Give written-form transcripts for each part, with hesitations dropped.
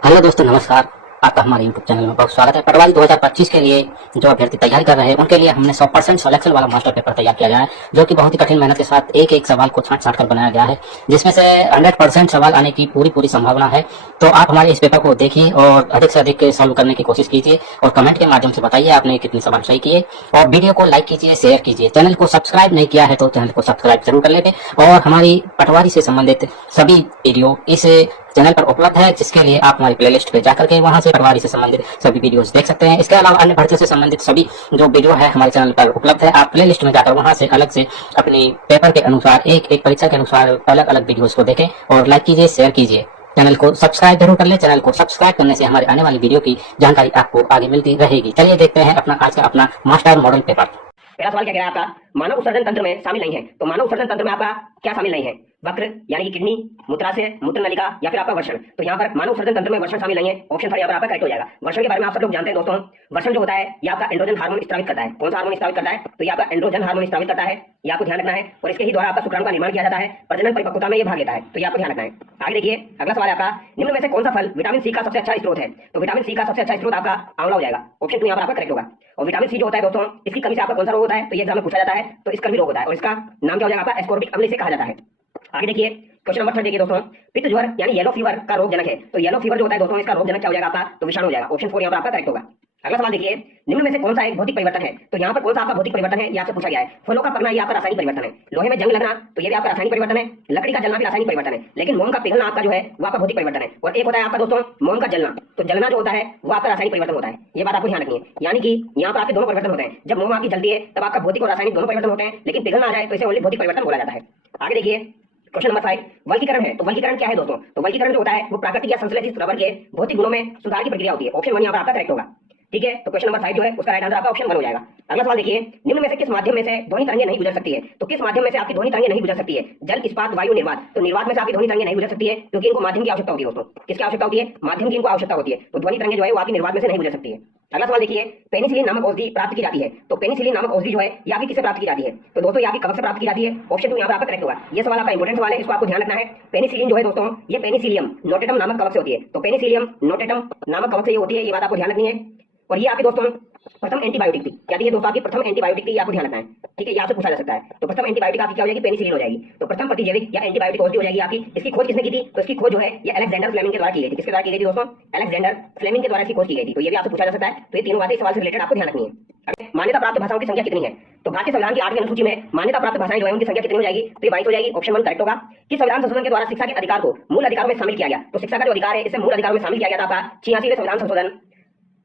Hello दोस्तों, नमस्कार। आपका हमारे यूट्यूब चैनल में बहुत स्वागत है। पटवारी 2025 के लिए जो अभ्यर्थी तैयारी कर रहे हैं उनके लिए हमने 100% सिलेक्शन वाला मास्टर पेपर तैयार किया गया है, जो कि बहुत ही कठिन मेहनत के साथ एक एक सवाल को छांट छांट कर बनाया गया है, जिसमें से 100% सवाल आने की पूरी संभावना है। तो आप हमारे इस पेपर को देखिए और अधिक से अधिक सॉल्व करने की कोशिश कीजिए और कमेंट के माध्यम से बताइए आपने कितने सवाल सही किए। और वीडियो को लाइक कीजिए, शेयर कीजिए। चैनल को सब्सक्राइब नहीं किया है तो चैनल को सब्सक्राइब जरूर कर लेंगे। और हमारी पटवारी से संबंधित सभी वीडियो इस चैनल पर उपलब्ध है, जिसके लिए आप हमारी प्लेलिस्ट पे जाकर के वहां से पटवारी से संबंधित सभी वीडियोस देख सकते हैं। इसके अलावा अन्य भर्तियों से संबंधित सभी जो वीडियो है हमारे चैनल पर उपलब्ध है। आप प्लेलिस्ट में जाकर वहां से अलग से अपनी पेपर के अनुसार एक एक परीक्षा के अनुसार अलग अलग वीडियोस को देखें और लाइक कीजिए, शेयर कीजिए। चैनल को सब्सक्राइब जरूर कर ले। चैनल को सब्सक्राइब करने से हमारे आने वाली वीडियो की जानकारी आपको आगे मिलती रहेगी। चलिए देखते हैं अपना आज का अपना मास्टर मॉडल पेपर। पहला सवाल क्या कह रहा है आपका, मानव उत्सर्जन तंत्र में शामिल नहीं है। तो मानव उत्सर्जन तंत्र में आपका क्या शामिल नहीं है? वक्र यानी कि किडनी, मूत्राशय, मूत्र नलिका या फिर आपका वर्षण। तो यहाँ पर मानव उत्सर्जन तंत्र में वर्षण शामिल नहीं है। ऑप्शन 3 यहाँ पर आपका करेक्ट हो जाएगा। वर्षण के बारे में आप सब लोग जानते हैं दोस्तों। वर्षण जो होता है ये आपका एंड्रोजन हार्मोन स्रावित करता है। कौन सा हार्मोन स्रावित करता है? तो ये आपका एंड्रोजन हार्मोन स्रावित करता है। ये आपको ध्यान रखना है। और इसके ही द्वारा आपका शुक्राणु का निर्माण किया जाता है। प्रजनन परिपक्वता में ये भाग लेता है, तो ये आपको ध्यान रखना है। आगे देखिए, अगला सवाल है आपका, निम्न में से कौन सा फल विटामिन सी का सबसे अच्छा स्रोत है? तो विटामिन सी का सबसे अच्छा स्रोत आपका आंवला हो जाएगा। ऑप्शन 2 यहाँ पर आपका करेक्ट होगा। और विटामिन सी जो होता है दोस्तों, इसकी कमी से आपका कौन सा रोग होता है? तो ये एग्जाम में पूछा जाता है। तो इसका भी रोग होता है और इसका नाम क्या हो जाएगा आपका? एस्कॉर्बिक अम्ल से कहा जाता है। आगे देखिए, क्वेश्चन नंबर 3 देखिए दोस्तों, पित्त ज्वर यानी येलो फीवर का रोग जनक है। तो येलो फीवर जो होता है दोस्तों, इसका रोग जनक क्या हो जाएगा आपका? तो विषाणु हो जाएगा। ऑप्शन 4 यहाँ पर आपका करेक्ट होगा। अगला सवाल देखिए, निम्न में से कौन सा एक भौतिक परिवर्तन है? तो यहाँ पर कौन सा आपका भौतिक परिवर्तन है ये आपसे पूछा गया है। फलों का पकना ये आपका रासायनिक परिवर्तन है। लोहे में जंग लगना तो ये भी आपका रासायनिक परिवर्तन है। लकड़ी का जलना भी रासायनिक परिवर्तन है। लेकिन मोम का पिघलना आपका जो है वो आपका भौतिक परिवर्तन है। और एक होता है आपका दोस्तों मोम का जलना। तो जलना जो होता है वो आपका रासायनिक परिवर्तन होता है। ये बात आपको ध्यान रखनी है। यानी कि यहाँ पर आपके दोनों परिवर्तन होते हैं। जब मोम आपकी जलती है तब आपका भौतिक और रासायनिक दोनों परिवर्तन होते हैं। लेकिन पिघलना आ जाए तो इसे ओनली भौतिक परिवर्तन बोला जाता है। आगे देखिए, क्वेश्चन नंबर 5, वर्गीकरण है। तो वर्गीकरण क्या है दोस्तों? तो वर्गीकरण जो होता है वो प्राकृतिक या संश्लेषित रबर के भौतिक गुणों में सुधार की प्रक्रिया होती है। ऑप्शन 1 यहाँ पर आपका करेक्ट होगा। ठीक है, तो क्वेश्चन नंबर 5 जो है उसका राइट आंसर आपका ऑप्शन 1 हो जाएगा। अगला सवाल देखिए, निम्न में से किस माध्यम में से ध्वनि तरंगें नहीं गुजर सकती है? तो किस माध्यम में से आपकी ध्वनि तरंगें नहीं गुजर सकती है? जल, इस्पात, वायु, निर्वात। तो निर्वात में से आपकी ध्वनि तरंगें नहीं गुजर सकती है क्योंकि इनको माध्यम की आवश्यकता होती है दोस्तों। किसकी आवश्यकता होती है? माध्यम की इनको आवश्यकता होती है। तो ध्वनि तरंगें जो है वो आपकी निर्वात में से नहीं गुजर सकती है। अगला सवाल देखिए, पेनिसिलिन नामक औषधि प्राप्त की जाती है। तो पेनिसिलिन नामक औषधि जो है ये आपकी किससे प्राप्त की जाती है? तो दोस्तों ये आपकी कवक से प्राप्त की जाती है। ऑप्शन 2 यहाँ पर आपका करेक्ट होगा। ये सवाल आपका इंपॉर्टेंट सवाल है, इसको आपको ध्यान रखना है। पेनिसिलिन जो है दोस्तों ये पेनिसिलियम नोटेटम नामक कवक से होती है। तो पेनिसिलियम नोटेटम नामक कवक से ये होती है, ये बात आपको ध्यान रखनी है। और ये आपके दोस्तों प्रथम एंटीबायोटिक थी। क्या थी ये दोस्तों? आपकी प्रथम एंटीबायोटिक थी, आपको ध्यान रखना है। ठीक है, यहाँ से पूछा जा सकता है। तो प्रथम एंटीबायोटिक आपकी क्या हो जाएगी? पेनिसिलिन हो जाएगी। तो प्रथम प्रतिजैविक या एंटीबायोटिक औषधि हो जाएगी आपकी। इसकी खोज किसने की थी? तो इसकी खोज जो है ये अलेक्जेंडर फ्लेमिंग के द्वारा की गई थी। किसके द्वारा की गई थी दोस्तों? अलेक्जेंडर फ्लेमिंग के द्वारा इसकी खोज की गई थी। तो ये भी आपसे पूछा जा सकता है। तो ये तीनों बातें इस सवाल से रिलेटेड आपको ध्यान रखनी है। मान्यता प्राप्त भाषाओं की संख्या कितनी है? तो भारतीय संविधान की 8वीं अनुसूची में मान्यता प्राप्त भाषाएं जो है उनकी संख्या कितनी हो जाएगी? तो ये 22 हो जाएगी। ऑप्शन 1 करेक्ट होगा। किस संविधान संशोधन के द्वारा शिक्षा के अधिकार को मूल अधिकारों में शामिल किया गया? तो शिक्षा का जो अधिकार है इसे मूल अधिकारों में शामिल किया गया था आपका 86वें संविधान संशोधन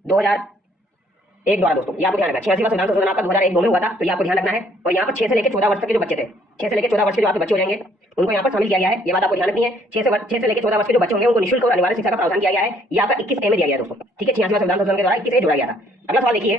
2001 द्वारा दोस्तों। ये आपको ध्यान रखना है। 86वां संविधान संशोधन आपका 2001 में हुआ था। तो ये आपको ध्यान रखना है। और यहाँ पर 6 से लेकर 14 वर्ष तक के जो बच्चे थे, 6 से लेकर 14 वर्ष के जो आपके बच्चे हो जाएंगे उनको यहाँ पर शामिल किया गया है। ये बात आपको ध्यान रखनी है। 6 से लेकर 14 वर्ष के जो बच्चे होंगे उनको निःशुल्क और अनिवार्य शिक्षा का प्रावधान किया गया है। ये आपका 21A में दिया गया है दोस्तों। ठीक है, 86वां संविधान संशोधन के द्वारा 21A जोड़ा गया था। अगला सवाल देखिए,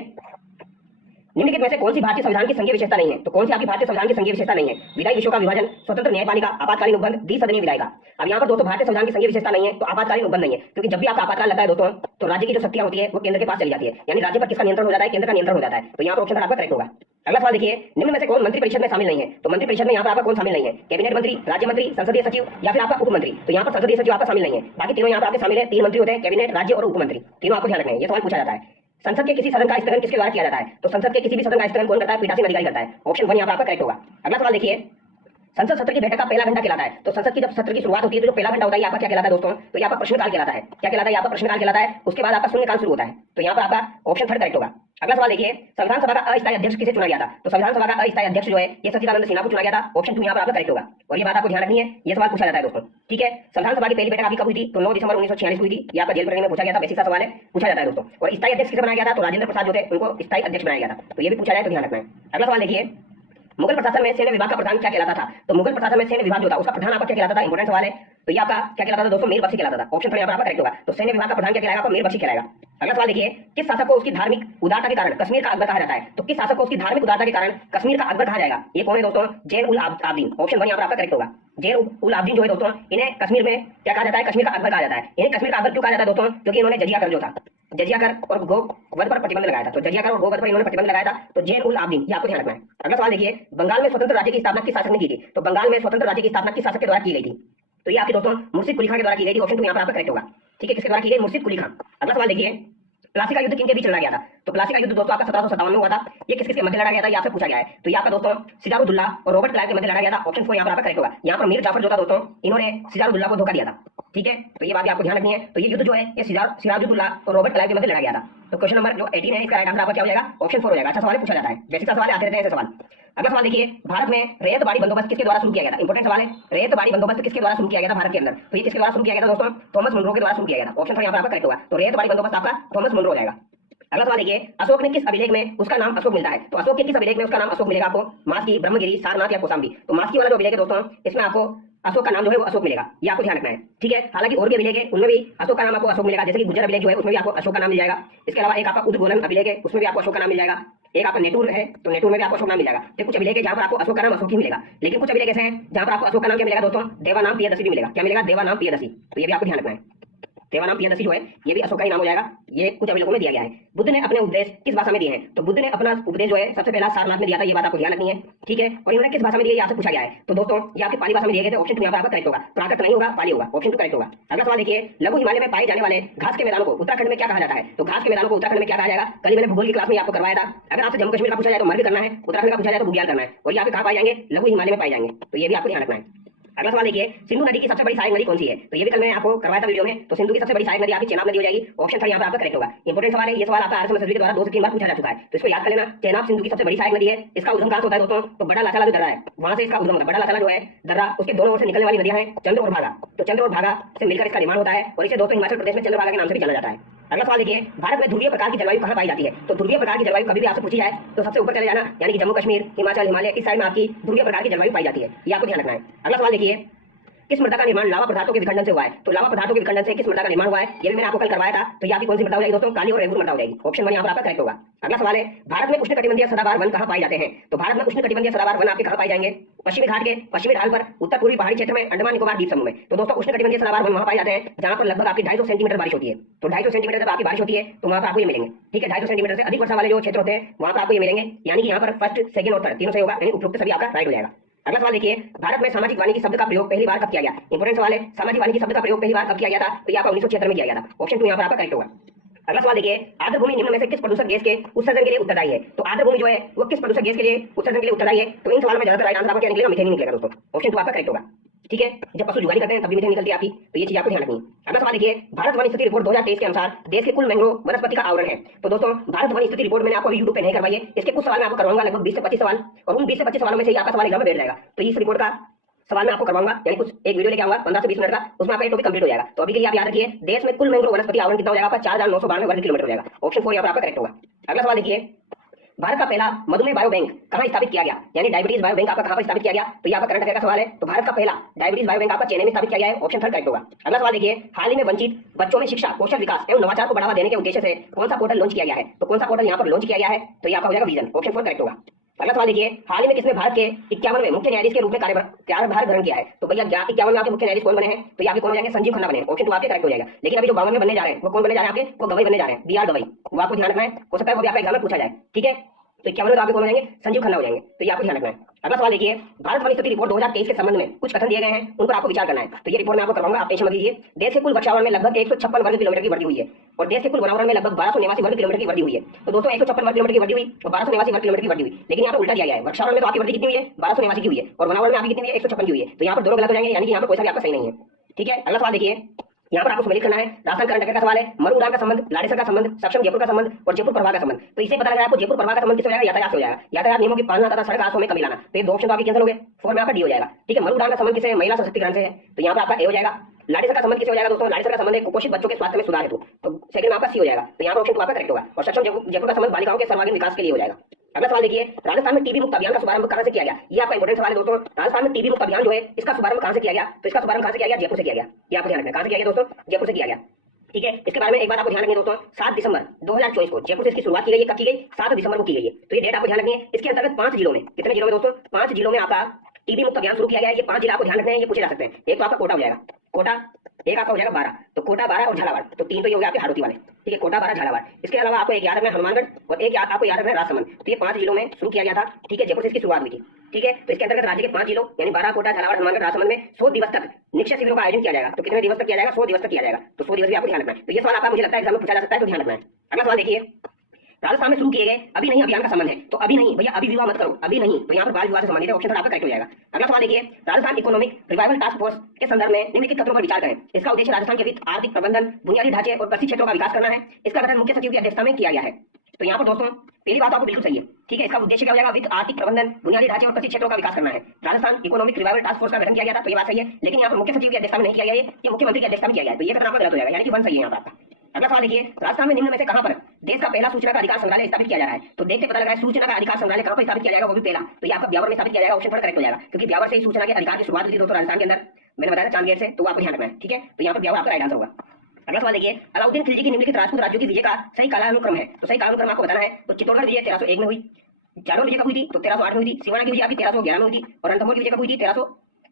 निम्नलिखित में से कौन सी भारतीय संविधान की संघीय विशेषता नहीं है? तो कौन सी आपकी भारतीय संविधान की संघीय विशेषता नहीं है? विधायी विषयों का विभाजन, स्वतंत्र न्यायपालिका, आपातकालीन उपबंध, द्विसदनीय विधायिका। अब यहाँ पर दोस्तों भारतीय संविधान की संघीय विशेषता नहीं है तो आपातकालीन उपबंध नहीं है, क्योंकि जब भी आपका आपातकाल लगता है दोस्तों तो राज्य की जो शक्तियां होती है वो केंद्र के पास चली जाती है। यानी राज्य पर किसका नियंत्रण हो जाता है? केंद्र का नियंत्रण हो जाता है। तो यहाँ पर ऑप्शन आपका करेक्ट होगा। अगला सवाल देखिए, निम्न में से कौन मंत्री परिषद में शामिल नहीं है? तो मंत्री परिषद में यहाँ पर आपका कौन शामिल नहीं है? कैबिनेट मंत्री, राज्य मंत्री, संसदीय सचिव या फिर आपका उप मंत्री। तो यहाँ पर संसदीय सचिव आपका शामिल नहीं है। बाकी तीनों यहाँ पर आपके शामिल है। 3 मंत्री होते हैं, कैबिनेट, राज्य और उप मंत्री। तीनों आपको ध्यान रखना है। ये सवाल पूछा जाता है। संसद के किसी सदन का स्थगन किसके द्वारा किया जाता है? तो संसद के किसी भी सदन का स्थगन कौन करता है? पीठासीन अधिकारी करता है। ऑप्शन 1 यहाँ पर आपका करेक्ट होगा। अगला सवाल देखिए, संसद सत्र की बैठक का पहला घंटा कहलाता है। तो संसद की जब सत्र की शुरुआत होती है तो जो पहला घंटा होता है आपका क्या कहलाता है दोस्तों? तो यहाँ पर प्रश्नकाल कहलाता है। क्या कहलाता है? यहाँ पर प्रश्नकाल कहलाता है। उसके बाद आपका शून्यकाल शुरू होता है। तो यहाँ पर आपका ऑप्शन 3 करेक्ट होगा। अगला सवाल देखिए, संविधान सभा का अस्थायी अध्यक्ष किसे चुना गया था? तो संविधान सभा का अस्थायी अध्यक्ष जो है ये सच्चिदानंद सिन्हा को चुना गया था। ऑप्शन 2 यहाँ पर आपका करेक्ट होगा। और ये बात आपको ध्यान रखनी है, ये सवाल पूछा जाता है दोस्तों। ठीक है, संविधान सभा की पहली बैठक आपकी कब हुई थी? तो 9 दिसंबर 1946 हुई थी। ये आपका जेल प्रकरण में पूछा गया था। बेसिक सा सवाल है, पूछा जाता है दोस्तों। और स्थायी अध्यक्ष किसे बनाया गया था? तो राजेंद्र प्रसाद जो थे उनको स्थायी अध्यक्ष बनाया गया था। तो ये भी पूछा जाए तो ध्यान रखना है। अगला सवाल देखिए, मुगल प्रशासन में सैन्य विभाग का प्रधान क्या कहलाता था? तो मुगल प्रशासन में सैन्य विभाग जो था उसका प्रधान आपका क्या कहलाता था? इंपॉर्टेंट सवाल है। तो ये आपका क्या कहलाता था दोस्तों? मीर बख्शी कहलाता था। ऑप्शन 3 यहाँ पर आपका करेक्ट होगा। तो सैन्य विभाग का प्रधान क्या कहलाएगा? आपका मीर बख्शी कहलाएगा। अगला सवाल देखिए, किस शासक को उसकी धार्मिक उदारता के कारण कश्मीर का अकबर कहा जाता है? तो किस शासक को उसकी धार्मिक उदारता के कारण कश्मीर का अकबर कहा जाएगा? ये कौन है दोस्तों? जैन उल आबदीन। ऑप्शन 1 यहाँ पर आपका करेक्ट होगा। जैन उल आबदीन जो है दोस्तों इन्हें कश्मीर में क्या कहा जाता है? कश्मीर का अकबर कहा जाता है। इन्हें कश्मीर का अकबर क्यों कहा जाता है दोस्तों? क्योंकि इन्होंने जजिया कर जो था, जजिया कर और गोवध पर प्रतिबंध लगाया था। तो जजिया कर और गोवध पर इन्होंने प्रतिबंध लगाया था। तो जैन उल आबदीन, ये आपको ध्यान रखना है। अगला सवाल देखिए, बंगाल में स्वतंत्र राज्य की स्थापना किस शासक ने की थी? तो बंगाल में स्वतंत्र राज्य की स्थापना किस शासक के द्वारा की गई थी? तो ये आपके दोस्तों मुर्शिद कुली खान के द्वारा की गई थी। ऑप्शन 2 यहाँ पर आपका करेक्ट होगा। ठीक है, किसके द्वारा की गई? मुर्शिद कुली खान। अगला सवाल देखिए, प्लासी का युद्ध किनके बीच लड़ा गया था? तो प्लासी का युद्ध दोस्तों आपका 1757 में हुआ था। ये किस किसके मध्य लड़ा गया था? ये आपसे पूछा गया है। तो ये आपका दोस्तों सिराजुद्दौला और रॉबर्ट क्लाइव के मध्य लड़ा गया था। ऑप्शन 4 यहाँ पर आपका करेक्ट होगा। यहाँ पर मीर जाफर जो था दोस्तों, इन्होंने सिराजुद्दौला को धोखा दिया था। ठीक है, तो ये बात आपको ध्यान रखनी है। तो ये युद्ध जो है ये सिराजुद्दौला और रॉबर्ट क्लाइव के मध्य लड़ा गया था। तो क्वेश्चन नंबर जो 18 है इसका राइट आंसर आपका क्या हो जाएगा? ऑप्शन 4 हो जाएगा। अच्छा सवाल पूछा जाता है, बेसिक सवाल आते रहते हैं ऐसे सवाल। अगला सवाल देखिए, भारत में रैयत बाड़ी बंदोबस्त किसके द्वारा शुरू किया गया था? इंपॉर्टेंट सवाल है। रैयत बाड़ी बंदोबस्त किसके द्वारा शुरू किया गया था भारत के अंदर? तो ये किसके द्वारा शुरू किया गया था दोस्तों? थॉमस मुनरो के द्वारा शुरू किया गया था। ऑप्शन 4 यहाँ पर आपका करेक्ट होगा। तो रैयत बाड़ी बंदोबस्त आपका थॉमस मुनरो हो जाएगा। अगला सवाल देखिए, अशोक ने किस अभिलेख में उसका नाम अशोक मिलता है? तो अशोक के किस अभिलेख में उसका नाम अशोक मिलेगा आपको? मास्की, ब्रह्मगिरी, सारनाथ या कौशाम्बी? तो मास्की वाला जो अभिलेख है दोस्तों, इसमें आपको अशोक का नाम जो है वो अशोक मिलेगा। ये आपको ध्यान रखना है। ठीक है, हालांकि और भी अभिलेख है उनमें भी अशोक का नाम आपको अशोक मिलेगा। जैसे कि गुजर अभिलेख जो है उसमें भी आपको अशोक का नाम मिल जाएगा। इसके अलावा एक आपका उद्गोलन अभिलेख है, उसमें भी आपको अशोक का नाम मिल जाएगा। एक आपका नेटूर है, तो नेटूर में भी आपको अशोक नाम मिल जाएगा। तो कुछ अभिलेख है जहां पर आपको अशोक का नाम अशोक ही मिलेगा, लेकिन कुछ अभिलेख ऐसे हैं जहां पर आपको अशोक का नाम क्या मिलेगा दोस्तों? देवानाम प्रियदर्शी भी मिलेगा। क्या मिलेगा? देवानाम प्रियदर्शी। तो ये भी आपको ध्यान रखना है। देवानाम प्रियदर्शी जो है ये भी अशोक का ही नाम हो जाएगा। ये कुछ अभिलेखों में दिया गया है। बुद्ध ने अपने उपदेश किस भाषा में दिए हैं? तो बुद्ध ने अपना उपदेश जो है सबसे पहला सारनाथ में दिया था। ये बात आपको ध्यान रखनी है। ठीक है, और इन्होंने किस भाषा में दिया? आपसे पूछा गया है। तो दोस्तों ये आपके पाली भाषा में दिए गए थे। ऑप्शन 2 यहाँ पर आपका करेक्ट होगा। प्राकृत नहीं होगा, पाली होगा। ऑप्शन 2 करेक्ट होगा। अगला सवाल देखिए, लघु हिमालय में पाए जाने वाले घास के मैदानों को उत्तराखंड में क्या कहा जाता है? तो घास के मैदानों को उत्तराखंड में क्या कहा जाएगा? कल मैंने भूगोल की क्लास में आपको करवाया था। अगर आपसे जम्मू कश्मीर का पूछा जाए तो मर भी करना है, उत्तराखंड का पूछा जाए तो बुग्याल करना है। और यहाँ पे कहाँ पाए जाएंगे? लघु हिमालय में पाए जाएंगे। तो ये भी आपको ध्यान रखना है। अगला सवाल देखिए, सिंधु नदी की सबसे बड़ी सहायक नदी कौन सी है? तो ये भी कल मैंने आपको करवाया था वीडियो में। तो सिंधु की सबसे बड़ी सहायक नदी आपकी चेनाब नदी हो जाएगी। ऑप्शन 3 यहाँ पर आपका करेक्ट होगा। इंपॉर्टेंट सवाल है, ये सवाल आपका आरएस के द्वारा 2 से 3 बार पूछा जा चुका है, तो इसको याद कर लेना। चेनाब सिंधु की सबसे बड़ी सहायक नदी है। इसका उद्गम कहां से होता है दोस्तों? तो बड़ा लाचाला जो दर्रा है वहां से इसका उद्गम होता है। बड़ा लाचाला जो है दर्रा, उसके दोनों ओर से निकलने वाली नदियां हैं चंद्र और भागा। तो चंद्र और भागा से मिलकर इसका निर्माण होता है और इसे दोस्तों हिमाचल प्रदेश में चंद्रभागा के नाम से भी जाना जाता है। अगला सवाल देखिए, भारत में ध्रुवीय प्रकार की जलवायु कहां पाई जाती है? तो ध्रुवीय प्रकार की जलवायु कभी भी आपसे पूछी जाए तो सबसे ऊपर चले जाना, यानी कि जम्मू कश्मीर, हिमाचल, हिमालय, इस साइड में आपकी ध्रुवीय प्रकार की जलवायु पाई जाती है। ये आपको ध्यान रखना है। अगला सवाल देखिए, किस मृदा का निर्माण लावा पदार्थों के विखंडन से हुआ है? तो लावा पदार्थों के विखंडन से किस मृदा का निर्माण हुआ है? ये भी मैंने आपको कल करवाया था। तो ये आपकी कौन सी मृदा हो जाएगी दोस्तों? काली और रेगुर मृदा हो जाएगी। ऑप्शन 1 यहाँ पर आपका करेक्ट होगा। अगला सवाल है, भारत में उष्णकटिबंधीय सदाबहार वन कहां पाए जाते हैं? तो भारत में उष्णकटिबंधीय सदाबहार वन आपके कहां पाए जाएंगे? पश्चिमी घाट के पश्चिमी ढाल पर, उत्तर पूर्वी पहाड़ी क्षेत्र में, अंडमान निकोबार द्वीप समूह में। तो दोस्तों उष्णकटिबंधीय सदाबहार वन वहां पाए जाते हैं जहां पर लगभग आपकी 250 सेंटीमीटर बारिश होती है। तो 250 सेंटीमीटर जब आपकी बारिश होती है तो वहां पर आपको ये मिलेंगे। ठीक है, 250 सेंटीमीटर से अधिक वर्षा वाले जो क्षेत्र होते हैं वहां पर आपको ये मिलेंगे, यानी कि यहाँ पर फर्स्ट, सेकंड और थर्ड तीनों से होगा, यानी उपयुक्त सभी आपका राइट हो जाएगा। अगला सवाल देखिए, भारत में सामाजिक वानिकी शब्द का प्रयोग पहली बार कब किया गया? इंपॉर्टेंट सवाल है, सामाजिक वानिकी शब्द का प्रयोग पहली बार कब किया गया था? तो ये आपका 1976 में किया गया था। ऑप्शन 2 यहाँ पर आपका करेक्ट होगा। अगला सवाल देखिए, आर्द्र भूमि निम्न में से किस प्रदूषक गैस के उत्सर्जन के लिए उत्तरदायी है? तो आर्द्र भूमि जो है वो किस प्रदूषक गैस के लिए उत्सर्जन के लिए उत्तरदायी है? तो इन सवालों में ज्यादातर राइट आंसर आपका क्या निकलेगा? मीथेन निकलेगा दोस्तों। ऑप्शन 2 आपका करेक्ट होगा। ठीक है, जब पशु जुगाली करते हैं तभी मीथेन निकलती है आपकी। तो ये चीज आपको ध्यान रखनी है। अगला सवाल देखिए, भारत वन स्थिति रिपोर्ट 2023 के अनुसार देश के कुल मैंग्रोव वनस्पति का आवरण है। तो दोस्तों भारत वन स्थिति रिपोर्ट मैंने आपको यूट्यूब पे नहीं करवाई है। इसके कुछ सवाल मैं आपको करवाऊंगा, लगभग 20 से 25 सवाल, और उन 20 से 25 सवालों में से आपका सवाल एग्जाम में बैठ जाएगा। तो इस रिपोर्ट का सवाल मैं आपको करवाऊंगा, यानी कुछ एक वीडियो लेके आऊंगा 15 से 20 मिनट का, उसमें आपका टॉपिक कंप्लीट हो जाएगा। तो अभी के लिए आप याद रखिए, देश में कुल मैंग्रोव वनस्पति आवरण कितना हो जाएगा? 4992 वर्ग किलोमीटर हो जाएगा। ऑप्शन 4 यहाँ पर आपका करेक्ट होगा। अगला सवाल देखिए, भारत का पहला मधुमेह बायो बैंक कहां स्थापित किया गया? यानी डायबिटीज बायो बैंक आपका कहां पर स्थापित किया गया? तो यहाँ पर करंट अफेयर का सवाल है। तो भारत का पहला डायबिटीज बायो बैंक आपका चेन्नई में स्थापित किया गया है। ऑप्शन 3 करेक्ट होगा। अगला सवाल देखिए, हाल ही में वंचित बच्चों में शिक्षा, कौशल विकास एवं नवाचार को बढ़ावा देने के उद्देश्य से कौन सा पोर्टल लॉन्च किया गया है? तो कौन सा पोर्टल यहाँ पर लॉन्च किया गया है? तो ये आपका हो जाएगा विजन। ऑप्शन 4 करेक्ट होगा। अगला सवाल देखिए, हाल ही में किसने भारत के 51वें मुख्य न्यायाधीश के रूप में कार्यभार ग्रहण किया है? तो भैया 51 में आपके मुख्य न्यायाधीश कौन बने हैं? तो यहाँ पे कौन हो जाएंगे? संजीव खन्ना बने। ऑप्शन 2 आपके करेक्ट हो जाएगा। लेकिन अभी जो 52 में बनने जा रहे हैं वो कौन बने जा रहे हैं आपके? वो गवई बनने जा रहे हैं, BR गवई। वो आपको ध्यान रखना है, हो सकता है वो भी आपका एग्जाम में पूछा जाए। ठीक है, तो 51 में तो आपके कौन हो जाएंगे? संजीव खन्ना हो जाएंगे। तो ये आपको ध्यान रखना है। अगला सवाल देखिए, भारत वन स्थिति रिपोर्ट 2023 के संबंध में कुछ कथन दिए गए हैं, उन पर आपको विचार करना है। तो ये रिपोर्ट मैं आपको करवाऊंगा, आप टेंशन मत लीजिए। देश के कुल वृक्षावरण में लगभग 156 वर्ग किलोमीटर की वृद्धि हुई है और देश के कुल वनावरण में लगभग 1289 वर्ग किलोमीटर की वृद्धि हुई है। तो दोस्तों 156 वर्ग किलोमीटर की वृद्धि हुई और 1289 वर्ग किलोमीटर की वृद्धि हुई, लेकिन यहाँ पर उल्टा दिया गया है। वृक्षावरण में तो आपकी वृद्धि कितनी हुई है? 1289 की हुई है, और वनावरण में आपकी कितनी हुई है? 156 की हुई है। तो यहाँ पर दोनों गलत हो जाएंगे, यानी कि यहाँ पर कोई सा भी आपका सही नहीं है। ठीक है, अगला सवाल देखिए, यहाँ पर आपको सम्मिलित करना है राजस्थान करंट अफेयर का सवाल है। मरु उड़ान का संबंध, लाड़ेसर का संबंध, सक्षम जयपुर का संबंध और जयपुर प्रवाह का संबंध। तो इसे पता लगा आपको जयपुर प्रवाह का संबंध किससे हो जाएगा? यातायात से हो जाएगा। यातायात नियमों की पालना तथा सड़क हादसों में कमी लाना। तो ये 2 ऑप्शन तो आपके कैंसिल हो गए, 4 में आपका डी हो जाएगा। ठीक है, मरु उड़ान का संबंध किससे? महिला सशक्तिकरण से है, तो यहाँ पर आपका ए हो जाएगा। लाड़ेसर का संबंध किससे हो जाएगा दोस्तों? लाड़ेसर का संबंध है कुपोषित बच्चों के स्वास्थ्य में सुधार हेतु, तो सेकंड में आपका सी हो जाएगा। तो यहाँ पर ऑप्शन 2 आपका करेक्ट होगा। और सक्षम जयपुर का संबंध बालिकाओं के सर्वांगीण विकास के लिए हो जाएगा। अगला सवाल देखिए, राजस्थान में टीबी मुक्त अभियान का शुभारंभ कहां से किया गया? ये आपका इंपॉर्टेंट सवाल है दोस्तों। राजस्थान में टीबी मुक्त अभियान जो है इसका शुभारंभ कहां से किया गया? तो इसका शुभारंभ कहां से किया गया? जयपुर से किया गया। ये आपको ध्यान रखना है, कहां से किया गया दोस्तों? जयपुर से किया गया। ठीक है, इसके बारे में एक बात आपको ध्यान रखनी है दोस्तों, 7 दिसंबर 2024 को जयपुर से इसकी शुरुआत की गई है। कब की गई? 7 दिसंबर को की गई है। तो ये डेट आपको ध्यान रखनी है। इसके अंतर्गत 5 जिलों में, कितने जिलों में दोस्तों? 5 जिलों में आपका टीबी मुक्त अभियान शुरू किया गया है। ये 5 जिला आपको ध्यान रखने हैं, ये पूछे जा सकते हैं। एक तो आपका कोटा हो जाएगा, कोटा, एक आपका हो जाएगा 12, तो कोटा 12 और झालावाड़, तो 3 तो ये हो गया आपके हाड़ौती वाले। ठीक है, कोटा, बारा, झालावाड़। इसके अलावा आपको एक याद रखना है हनुमानगढ़, और एक याद आपको याद रखना है राजसमंद। तो ये 5 जिलों में शुरू किया गया था। ठीक है, जयपुर से इसकी शुरुआत हुई थी। ठीक है, तो इसके अंतर्गत राज्य के 5 जिलों यानी बारा, कोटा, झालावाड़, हनुमानगढ़, राजसमंद में 100 दिवस तक निश्चय शिविरों का आयोजन किया जाएगा। तो कितने दिवस तक किया जाएगा? 100 दिवस तक किया जाएगा। तो 100 दिवस भी आपको ध्यान रखना है। तो ये सवाल आपका मुझे लगता है एग्जाम में पूछा जा सकता है, तो ध्यान रखना है। अगला सवाल देखिए, राजस्थान में शुरू किए गए अभी नहीं अभियान का संबंध है। तो अभी नहीं भैया, अभी विवाह मत करो, अभी नहीं, तो यहाँ पर बाल विवाह से संबंधित है, ऑप्शन पर आपका करेक्ट हो जाएगा। अगला सवाल देखिए, Rajasthan economic revival task force के संदर्भ में निम्नलिखित कथनों पर विचार करें। इसका उद्देश्य राजस्थान के वित्त, आर्थिक प्रबंधन, बुनियादी ढांचे और कृषि क्षेत्रों का विकास करना है। इसका गठन मुख्य सचिव की अध्यक्षता में किया गया है। तो यहाँ पर दोस्तों पहली बात आपको बिल्कुल सही है। ठीक है, इसका उद्देश्य क्या हो जाएगा? वित्त, आर्थिक प्रबंधन, बुनियादी ढांचे और कृषि क्षेत्रों का विकास करना है। Rajasthan economic revival task force का गठन किया गया था, तो ये बात सही है। लेकिन यहाँ पर मुख्य सचिव की अध्यक्षता में नहीं किया गया, ये मुख्यमंत्री की अध्यक्षता में किया गया है। तो ये कथन आपका गलत हो जाएगा, यानी कि 1 सही है यहाँ पर आपका। अगला सवाल देखिए, राजस्थान में निम्न में से कहां पर देश का पहला सूचना का अधिकार संग्रहालय स्थापित किया जा रहा है? तो देखते पता लग रहा है सूचना का अधिकार संग्रहालय कहां पर स्थापित किया जाएगा, वो भी पहला। तो ये आपका ब्यावर में स्थापित किया जाएगा, ऑप्शन पर करेक्ट हो जाएगा, क्योंकि ब्यावर से ही सूचना के अधिकार की शुरुआत हुई थी दोस्तों राजस्थान के अंदर। मैंने बताया चांदगेट से, तो आपको ध्यान रखना है। ठीक है, तो यहाँ पर ब्यावर आपका राइट आंसर होगा। अगला सवाल देखिए, अलाउद्दीन खिलजी की निम्नलिखित राजपूत राज्यों की विजय का सही कालानुक्रम है। तो सही कालानुक्रम आपको बताना है। तो चित्तौड़गढ़ विजय 1301 में हुई, जालौर विजय कब हुई थी? तो 1308 में हुई थी। सिवाना की विजय आपकी 1311 में हुई थी, और रणथंभौर की विजय कब हुई थी?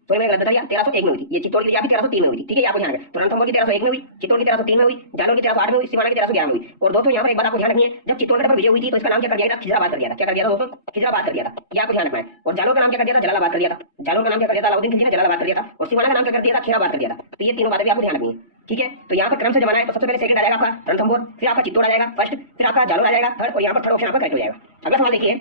1301 में हुई थी। ये चित्तौड़ की विजय आपकी 1303 में हुई थी। ठीक है, आपको ध्यान रखना है। तो रणथंभौर की 1301 में हुई, चित्तौड़ की 1303 में हुई, जालौर की 1308 में हुई, सिवाना की 1311 में हुई। और दोस्तों यहाँ पर एक बात आपको ध्यान रखनी है, जब चित्तौड़गढ़ पर विजय हुई थी तो इसका नाम क्या कर दिया था? खिजराबाद कर दिया था। क्या कर दिया था दोस्तों? खिजराबाद कर दिया था। ये आपको ध्यान रखना है। और जालौर का नाम क्या कर दिया था? जलालाबाद कर दिया था। जालौर का नाम क्या कर दिया था? अलाउद्दीन खिलजी ने जलालाबाद कर दिया था। और सिवाना का नाम क्या कर दिया था? खिजराबाद कर दिया था। तो ये तीनों बातें भी आपको ध्यान रखनी है। ठीक है, तो यहाँ पर क्रम से जमाना है। तो सबसे पहले सेकंड आ जाएगा आपका रणथंभौर, फिर आपका चित्तौड़ आ जाएगा फर्स्ट, फिर आपका जालौर आ जाएगा थर्ड, और यहाँ पर थर्ड ऑप्शन आपका करेक्ट हो जाएगा। अगला सवाल देखिए,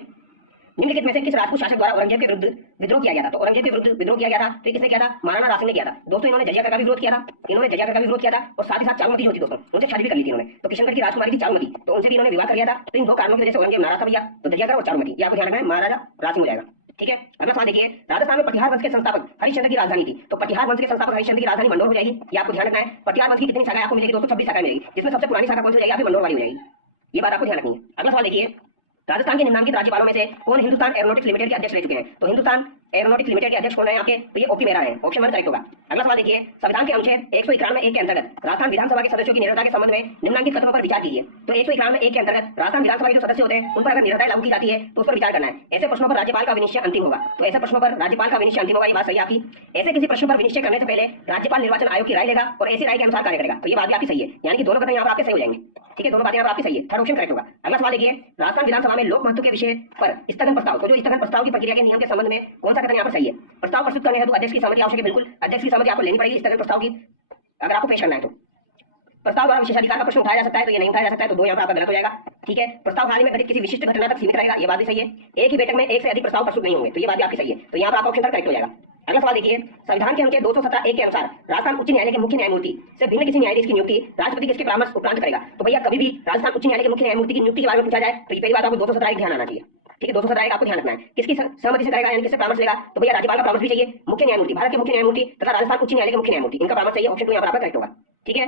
निम्नलिखित में से किस राजपूत शासक द्वारा औरंगजेब के विरुद्ध विद्रोह किया गया था? तो औरंगजेब के विरुद्ध विद्रोह किया गया था, तो किसने किया था? महाराणा रासिंग ने किया था। दोस्तों इन्होंने जजिया कर का भी विरोध किया था, इन्होंने जजिया कर का भी विरोध किया था, और साथ ही साथ चारुमती जो थी दोस्तों, उनसे शादी भी कर ली थी इन्होंने। तो किशनगढ़ की राजकुमारी थी चारुमती, तो उनसे भी इन्होंने विवाह कर लिया था। तो इन दो कारणों की वजह से औरंगजेब नाराज था भैया, तो जजिया कर और चारुमती, ये आपको ध्यान रखना है, महाराजा रासिंग हो जाएगा। ठीक है, अगला सवाल देखिए, राजस्थान में पटिहार वंश के संस्थापक हरिश्चंद्र की राजधानी थी। तो पटिहार वंश के संस्थापक हरिश्चंद्र की राजधानी मंडोर हो जाएगी, ये आपको ध्यान रखना है। पटिहार वंश की कितनी शाखाएं आपको मिलेगी दोस्तों? 26 शाखाएं मिलेगी, जिसमें सबसे पुरानी शाखा कौन सी हो जाएगी? आपकी मंडोर वाली हो जाएगी। ये बात आपको ध्यान रखनी है। अगला सवाल देखिए, राजस्थान के निम्नलिखित राज्यपालों में से कौन हिंदुस्तान एरोनॉटिक्स लिमिटेड के अध्यक्ष रह चुके हैं? तो हिंदुस्तान एरोनॉटिक्स लिमिटेड के अध्यक्ष कौन है आपके? तो ये ओपी मेहरा है, ऑप्शन 1 करेक्ट होगा। अगला सवाल देखिए, संविधान के अनुच्छेद 191 के अंतर्गत राजस्थान विधानसभा के सदस्यों की निरंतरता के संबंध में निम्नलिखित कथनों पर विचार कीजिए। तो 191 के अंतर्गत राजस्थान विधानसभा के जो सदस्य होते हैं उन पर अगर निरंतरता लागू की जाती है तो उस पर विचार करना है। ऐसे प्रश्नों पर राज्यपाल का विनिश्चय अंतिम होगा। तो ऐसे प्रश्नों पर राज्यपाल का विनिश्चय अंतिम होगा, ये बात सही है आपकी। ऐसे किसी प्रश्न पर विनिश्चय करने से पहले राज्यपाल निर्वाचन आयोग की राय लेगा और ऐसी राय के अनुसार कार्य करेगा। तो ये बात भी आपकी सही है, यानी कि दोनों कथन यहाँ पर आपके सही हो जाएंगे। ठीक है, दोनों बातें यहाँ पर आपकी सही है, थर्ड ऑप्शन करेक्ट होगा। अगला सवाल देखिए, राजस्थान विधानसभा में लोक महत्व के विषय पर स्थगन प्रस्ताव, तो जो स्थगन प्रस्ताव की प्रक्रिया के नियम के संबंध में कौन सा कथन यहाँ पर सही है? प्रस्ताव प्रस्तुत करने हेतु अध्यक्ष की सहमति आवश्यक है, बिल्कुल अध्यक्ष की सहमति आपको लेनी पड़ेगी स्थगन प्रस्ताव की, अगर आपको पेश करना है तो। प्रस्ताव द्वारा विशेषाधिकार का प्रश्न उठाया जा सकता है, तो ये नहीं उठाया जा सकता है, तो दो यहाँ पर आपका गलत हो जाएगा। ठीक है, प्रस्ताव हाल ही में घटित किसी विशिष्ट घटना तक सीमित रहेगा, ये बात भी सही है। एक ही बैठक में एक से अधिक प्रस्ताव प्रस्तुत नहीं होंगे, तो ये बात भी आपकी सही है, तो यहाँ पर आपका ऑप्शन करेक्ट हो जाएगा। अगला सवाल देखिए, संविधान के अनुच्छेद 217(1) के अनुसार राजस्थान उच्च न्यायालय के मुख्य न्यायमूर्ति से भिन्न किसी न्यायाधीश की नियुक्ति राष्ट्रपति किसके परामर्श उपरांत करेगा? तो भैया कभी भी राजस्थान उच्च न्यायालय के मुख्य न्यायमूर्ति की नियुक्ति के बारे में पूछा जाए तो ये पहली बात आपको 217 ध्यान आना चाहिए। ठीक है, 217 आपको ध्यान रखना है, किसकी सहमति से करेगा, यानी किससे परामर्श लेगा? तो भैया राज्यपाल का परामर्श भी चाहिए, मुख्य न्यायमूर्ति, भारत के मुख्य न्यायमूर्ति तथा राजस्थान उच्च न्यायालय के मुख्य न्यायमूर्ति, इनका परामर्श चाहिए, ऑप्शन 2 यहाँ पर आपका करेक्ट होगा। ठीक है,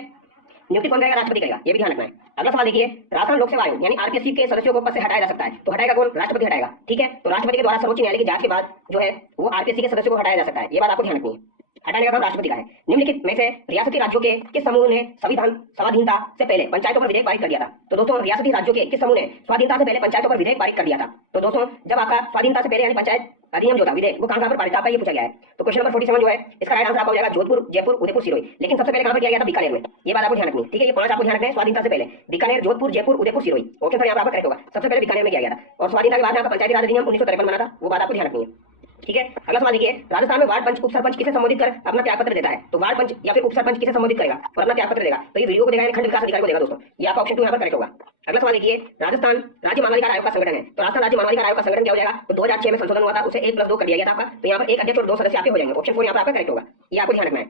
नियुक्ति कौन करेगा? राष्ट्रपति करेगा, ये भी ध्यान रखना है। अगला सवाल देखिए, राजस्थान लोक सेवा आयोग यानी आरपीएससी के सदस्यों को पद से हटाया जा सकता है, तो हटाएगा कौन? राष्ट्रपति हटाएगा। ठीक है, तो राष्ट्रपति के द्वारा सर्वोच्च न्यायालय की जांच के बाद जो है वो आरपीएससी के सदस्यों को हटाया जा सकता है, ये बात आपको ध्यान रखनी है। हटाने का काम राष्ट्रपति का है। निम्नलिखित में से रियासती राज्यों के किस समूह ने स्वाधीनता से पहले पंचायतों पर विधेयक पारित कर दिया था? तो दोस्तों रियासती राज्यों के किस समूह ने स्वाधीनता से पहले पंचायतों पर विधेयक पारित कर दिया था? तो दोस्तों जब आपका स्वाधीनता से पहले यानी पंचायत अधिनियम जो था विधेयक वो कहां पर पारित आपका ये पूछा गया है। तो क्वेश्चन नंबर 47 जो है इसका राइट आंसर आपका हो जाएगा जोधपुर, जयपुर, उदयपुर, सिरोही। लेकिन सबसे पहले कहां पर किया गया था? बीकानेर में, ये बात आपको ध्यान रखनी है। ठीक है, ये 5 आपको ध्यान रखना है स्वाधीनता से पहले, बीकानेर, जोधपुर, जयपुर, उदयपुर, सिरोही, ऑप्शन यहाँ पर आपका करेक्ट होगा। सबसे पहले बीकानेर में किया गया था, और स्वाधीनता के बाद आपका पंचायती राज अधिनियम 1953 बना था, वो बात आपको ध्यान रखनी है। ठीक है, अगला सवाल देखिए, राजस्थान में वार्ड पंच, उप सरपंच किसे संबोधित कर अपना त्यागपत्र देता है? तो वार्ड पंच या फिर उप सरपंच किसे संबोधित करेगा और अपना त्यागपत्र देगा? तो ये वीडियो को देगा, खंड विकास अधिकारी को देगा दोस्तों, ये आपका ऑप्शन 2 यहाँ पर करेक्ट होगा। अगला सवाल देखिए, राजस्थान राज्य मानवाधिकार आयोग का संगठन है, तो राजस्थान राज्य मानवाधिकार आयोग का संगठन क्या हो जाएगा? तो 2006 में संशोधन हुआ था, उसे 1+2 कर दिया गया था आपका, तो यहाँ पर एक अध्यक्ष और 2 सदस्य आपके हो जाएंगे, ऑप्शन 4 यहाँ पर आपका करेक्ट होगा, ये आपको ध्यान रखना है।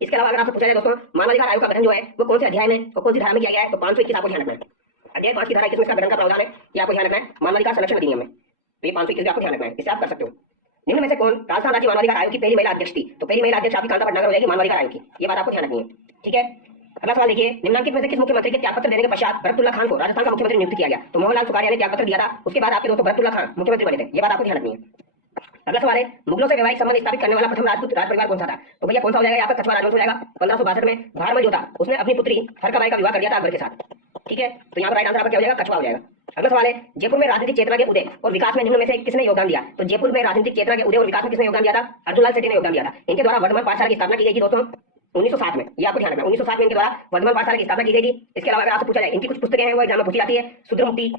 इसके अलावा अगर आपसे पूछा जाए दोस्तों मानवाधिकार आयोग का गठन जो है वो कौन से अध्याय में और कौन सी धारा में किया गया है? तो 521 आपको ध्यान रखना है, अध्याय 5 की धारा 21 में इसका गठन का प्रावधान है, ये आपको ध्यान रखना है, मानवाधिकार संरक्षण अधिनियम में, तो ये 521 आपको ध्यान रखना है, इससे आप कर सकते हो। निम्न में से कौन राजस्थान राज्य मानवाधिकार आयोग की पहली महिला अध्यक्ष थी? तो पहली महिला अध्यक्ष आपकी कांता भटनागर हो जाएगी मानवाधिकार आयोग की, ये बात आपको ध्यान रखनी है। ठीक है, अगला सवाल देखिए, निम्नलिखित में से किस मुख्यमंत्री के त्यागपत्र देने के पश्चात बरकतुल्ला खान को राजस्थान का मुख्यमंत्री नियुक्त किया गया? तो मोहनलाल सुखाड़िया ने त्यागपत्र दिया था, उसके बाद आपके दोस्तों बरकतुल्ला खान मुख्यमंत्री बने थे, ये बात आपको ध्यान रखनी है। अगला सवाल है, मुगलों से वैवाहिक संबंध स्थापित करने वाला प्रथम राजपूत राज परिवार कौन सा था? तो भैया कौन सा हो जाएगा? आपका कछवाड़ राजवंश हो जाएगा। 1562 में भारमल जो था उसने अपनी पुत्री हरकाबाई का विवाह कर दिया था अकबर के साथ। ठीक है, तो यहाँ पर राइट आंसर आपका क्या हो जाएगा? कछवा हो जाएगा। अगला सवाल है, जयपुर में राजनीतिक चेतना के उदय और विकास में निम्न में से किसने योगदान दिया? तो जयपुर में राजनीतिक चेतना के उदय और विकास में किसने योगदान दिया था? अर्जुनलाल सेठी ने योगदान दिया था। इनके द्वारा वर्धमान पाठशाला की स्थापना की गई थी दोस्तों 1907 में, ये आपको ध्यान रखना है। 1907 में इनके द्वारा वर्धमान पाठशाला की स्थापना की गई थी। इसके अलावा अगर आपसे पूछा जाए, इनकी कुछ पुस्तकें हैं वो एग्जाम में पूछी जाती है। शुद्र मुक्ति,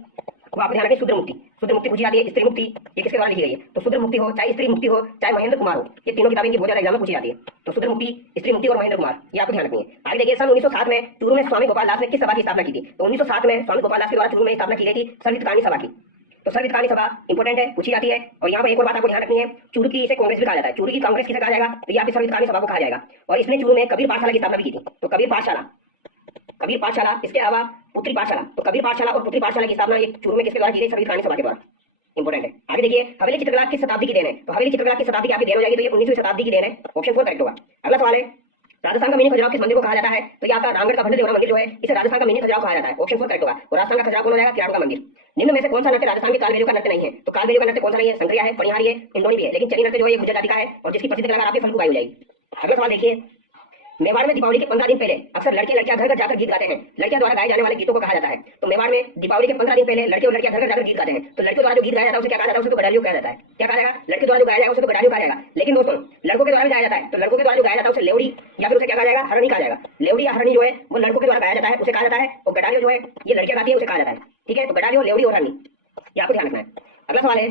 वो आपको ध्यान रखें, शुद्र मुक्ति पूछी जाती है। स्त्री मुक्ति, ये किसके द्वारा लिखी गई है? तो शुद्र मुक्ति हो, चाहे स्त्री मुक्ति हो, चाहे महेंद्र कुमार हो, ये तीनों किताबें इनकी बहुत ज्यादा एग्जाम में पूछी जाती है। तो शुद्र मुक्ति, स्त्री मुक्ति और महेंद्र कुमार, ये आपको ध्यान रखनी है। आगे देखिए, सन 1907 में चूरू में स्वामी गोपाल दास ने किस सभा की स्थापना की थी? तो 1907 में स्वामी गोपाल दास के द्वारा चूरू में स्थापना की गई थी सर्वहित कहानी सभा की। तो सर्वहित कहानी सभा इंपोर्टेंट है, पूछी जाती है। और यहाँ पर एक और बात आपको ध्यान रखनी है, चूरू की इसे कांग्रेस भी कहा जाता है। चूरू की कांग्रेस किसे कहा जाएगा? तो यहाँ पे सर्वहित कहानी सभा को कहा जाएगा। और इसने चूरू में कबीर पाठशाला की स्थापना भी की थी। तो कबीर पाठशाला, इसके अलावा पुत्री पाठशाला, तो कबीर पाठशाला और पुत्री पाठशाला की स्थापना ये चूरू में किसके द्वारा की गई? सर्वहित कहानी सभा के द्वारा। इंपोर्टेंट है। आगे देखिए, हवेली चित्रकला किस शताब्दी की देन है? तो हवेली चित्रकला किस शताब्दी की आपकी देन हो जाएगी? तो ये 19वीं शताब्दी की देन है। ऑप्शन 4 करेक्ट होगा। अगला सवाल है, राजस्थान का मिनी खजुराहो किस मंदिर को कहा जाता है? तो ये आपका रामगढ़ का भंडदेवरा मंदिर जो है, इसे राजस्थान का मिनी खजुराहो कहा जाता है। ऑप्शन 4 करेक्ट होगा। और राजस्थान का खजुराहो कौन हो जाएगा? किराड़ू का मंदिर। निम्न में से कौन सा नृत्य राजस्थान के कालबेलियों का नृत्य नहीं है? तो कालबेलियों का नृत्य कौन सा नहीं है? संक्रिया है, पणिहारी है, इंडोनी भी है, लेकिन चली नृत्य जो है ये गुर्जर जाति का है और जिसकी प्रसिद्ध कलाकार आपकी फल्गु बाई हो जाएगी। अगला सवाल देखिए, मेवाड़ में दीपावली के 15 दिन पहले अक्सर लड़कियां घर घर जाकर गीत गाते हैं। लड़कियों द्वारा गाए जाने वाले गीतों को कहा जाता है। तो मेवाड़ में दीपावली के 15 दिन पहले लड़के और लड़कियां घर घर जाकर गीत गाते हैं। तो लड़कियों द्वारा जो गीत गाया जाता है उसे क्या कहा जाता है? उसे तो गडारियो कहा जाता है। क्या कहा जाएगा? लड़के द्वारा जो गाया जाएगा उसे तो गडारियो कहा जाएगा। लेकिन दोस्तों, लड़कों के द्वारा भी गाया जाता है। तो लड़कों के द्वारा जो गाया जाता है उसे लेवड़ी या फिर उसे क्या कहा जाएगा? हरणी कहा जाएगा। लेवड़ी या हरणी जो है वो लड़कों के द्वारा गाया जाता है, उसे कहा जाता है। और गडारियो जो है ये लड़कियां गाती है, उसे कहा जाता है। ठीक है, तो गडारियो, लेवड़ी और हरणी, ये आपको ध्यान रखना है। अगला सवाल है,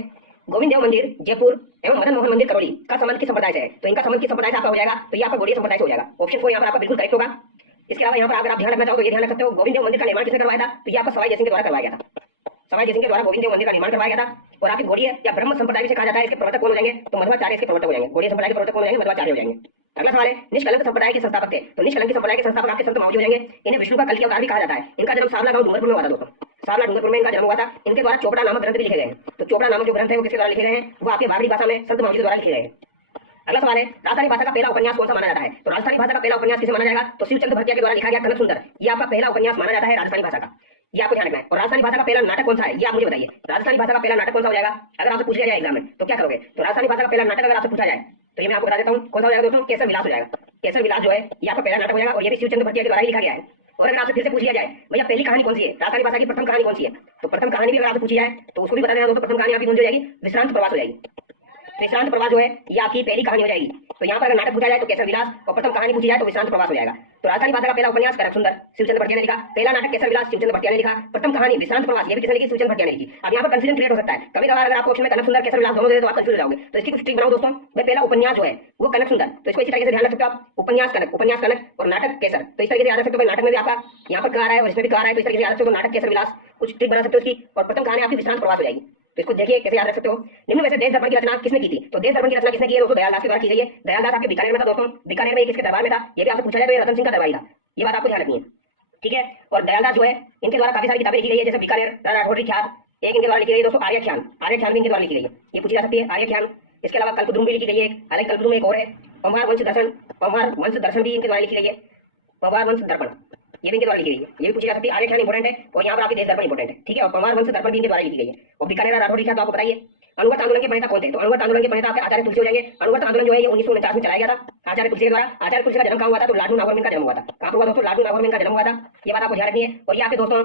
गोविंद देव मंदिर जयपुर एवं मदन मोहन मंदिर करौली का संबंध किस संप्रदाय से है? तो इनका संबंध किस संप्रदाय से आपका हो जाएगा? तो ये आपका गौड़ीय संप्रदाय से हो जाएगा। ऑप्शन 4 यहाँ पर आपका बिल्कुल करेक्ट होगा। इसके अलावा यहाँ पर अगर आप ध्यान रखना चाहो तो ये ध्यान रख सकते हो, गोविंद देव मंदिर का निर्माण किसने करवाया था? तो ये आपका सवाई जयसिंह के द्वारा करवाया गया था। सवाई जयसिंह के द्वारा गोविंद देव मंदिर का निर्माण करवाया गया था। और आपकी गौड़ीय या ब्रह्म संप्रदाय से कहा जाता है, इसके प्रवर्तक कौन हो जाएंगे? तो मध्वाचार्य इसके प्रवर्तक हो जाएंगे। गौड़ीय संप्रदाय के प्रवर्तक कौन हो जाएंगे? मध्वाचार्य हो जाएंगे। अगला सवाल है, निष्कलंक संप्रदाय के संस्थापक थे। तो निष्कलंक संप्रदाय के संस्थापक आपके संत मावजी हो जाएंगे। इन्हें विष्णु का कल की अवतार भी कहा जाता है। इनका जन्म सावला गांव डूंगरपुर में हुआ था दोस्तों। सावला डूंगरपुर में इनका जन्म हुआ था। इनके द्वारा चोपड़ा नामक ग्रंथ भी लिखे गए हैं। तो चोपड़ा नामक जो ग्रंथ है वो किसके द्वारा लिखे गए हैं? वो आपके बागड़ी भाषा में संत मावजी के द्वारा लिखे गए हैं। अगला सवाल है, राजस्थानी भाषा का पहला उपन्यास कौन सा माना जाता है? तो राजस्थानी भाषा का पहला उपन्यास किसे माना जाएगा? तो शिवचंद्र भटिया के द्वारा लिखा गया कनक सुंदर, ये आपका पहला उपन्यास माना जाता है राजस्थानी भाषा का। ये आपको ध्यान रखना है। और राजस्थानी भाषा का पहला नाटक कौन सा है? ये आप मुझे बताइए। राजस्थानी भाषा का पहला नाटक कौन सा हो जाएगा? अगर आपसे पूछा जाए एग्जाम में तो क्या करोगे? तो राजस्थानी भाषा का पहला नाटक अगर आपसे पूछा जाए तो ये मैं आपको बता देता हूँ कौन सा हो जाएगा दोस्तों, केसर विलास हो जाएगा। केसर विलास जो है ये आपका पहला नाटक हो जाएगा और ये भी शिवचंद्र भटिया के द्वारा ही लिखा गया है। और अगर आपसे फिर से पूछ लिया जाए भैया पहली कहानी कौन सी है, राजस्थानी भाषा की प्रथम कहानी कौन सी है, तो प्रथम कहानी भी अगर आपसे पूछी जाए तो उसको भी बता देना दोस्तों। प्रथम कहानी आपकी कौन सी हो जाएगी? विश्रांत प्रवास हो जाएगी। विश्रांत प्रवास जो है ये आपकी पहली कहानी हो जाएगी। तो यहाँ पर अगर नाटक पूछा जाए तो केसर विलास और प्रथम कहानी पूछी जाए तो विश्रांत प्रवास हो जाएगा। तो राजस्थानी भाषा का पहला उपन्यास कनक सुंदर शिवचंद्र भटिया ने लिखा, पहला नाटक केसर विलास शिवचंद्र भटिया ने लिखा, प्रथम कहानी विश्रांत प्रवास ये भी किसने लिखी? शिवचंद्र भटिया ने लिखी। अब यहाँ पर कंफ्यूजन क्रिएट हो सकता है कभी कभार, अगर आपको ऑप्शन में कनक सुंदर केसर विलास दोनों दे तो आप कंफ्यूज हो जाओगे। तो इसकी कुछ ट्रिक बनाओ दोस्तों। भाई पहला उपन्यास जो है वो कनक सुंदर, तो इसको इसी तरीके से ध्यान रख सकते हो आप, उपन्यास कनक और नाटक केसर। तो इस तरीके से याद रख सकते हो। नाटक में भी आपका यहाँ पर कहा रहा है और इसमें भी कहा रहा है, तो इस तरीके से याद रख सकते हो। नाटक केसर विलास कुछ ट्रिक बना सकते हो इसकी। और प्रथम कहानी आपकी विश्रांत प्रवास हो जाएगी। तो इसको देखिए कैसे याद रख सकते हो। निम्न में से देश दर्पण की रचना किसने की थी? तो देश दर्पण की रचना किसने की है दोस्तों? दयालदास के द्वारा की गई है। दयालदास आपके बीकानेर में था दोस्तों। बीकानेर में किसके दरबार में था? ये भी आपसे पूछा जाए तो ये रतन सिंह का दरबारी था। ये बात आपको ध्यान रखनी है, ठीक है। और दयालदास जो है इनके द्वारा काफी सारी किताबें लिखी गई है, जैसे बीकानेर राठौड़ी ख्याल एक इनके द्वारा लिखी गई है दोस्तों। आर्य ख्याल भी इनके द्वारा लिखी गई है, ये पूछी जा सकती है आर्य ख्याल। इसके अलावा कल्पद्रुम भी लिखी गई है, हालांकि कल्पद्रुम एक और है। पंवार वंश दर्शन भी इनके द्वारा लिखी गई है। पंवार वंश दर्पण ये भी इनके द्वारा लिखी गई है, ये भी पूछी जा सकती है। आर्य ख्याल इंपोर्टेंट है और यहाँ पर आपकी देश दर्पण इंपोर्टेंट है, ठीक है। और पंवार वंश दर्पण भी इनके द्वारा लिखी गई है। और बीकानेर राठौड़ी ख्याल तो आपको बताइए। अनुवर्त आंदोलन के प्रणेता कौन थे? तो अनुवर्त आंदोलन के प्रणेता आपके आचार्य तुलसी हो जाएंगे। अनुवर्त आंदोलन जो है ये 1949 में चलाया गया था आचार्य तुलसी के द्वारा। आचार्य तुलसी का जन्म कहाँ हुआ था? तो लाडू नागौर में इनका जन्म हुआ था। कहाँ हुआ दोस्तों? लाडू नागौर में इनका जन्म हुआ था। ये बात आपको ध्यान रखनी है। और ये आपके दोस्तों